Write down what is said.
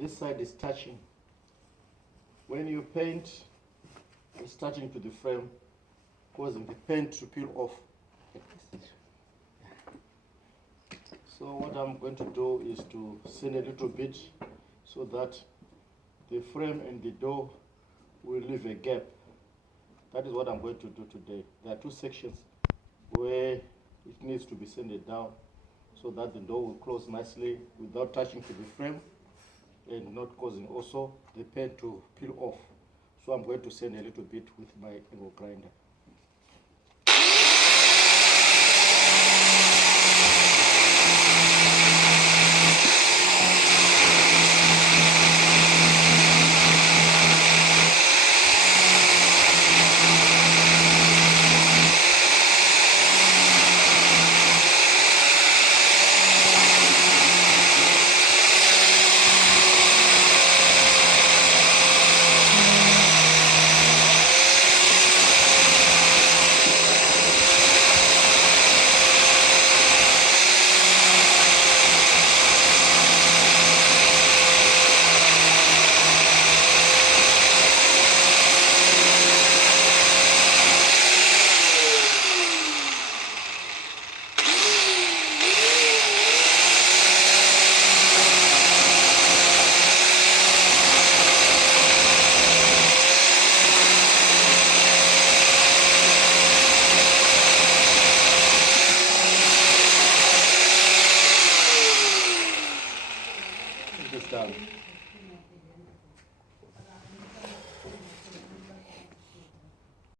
this side is touching. When you paint, it's touching to the frame, causing the paint to peel off. So what I'm going to do is to sand a little bit so that the frame and the door will leave a gap. That is what I'm going to do today. There are two sections where it needs to be sanded down so that the door will close nicely without touching to the frame and not causing also the paint to peel off. So I'm going to sand a little bit with my angle grinder.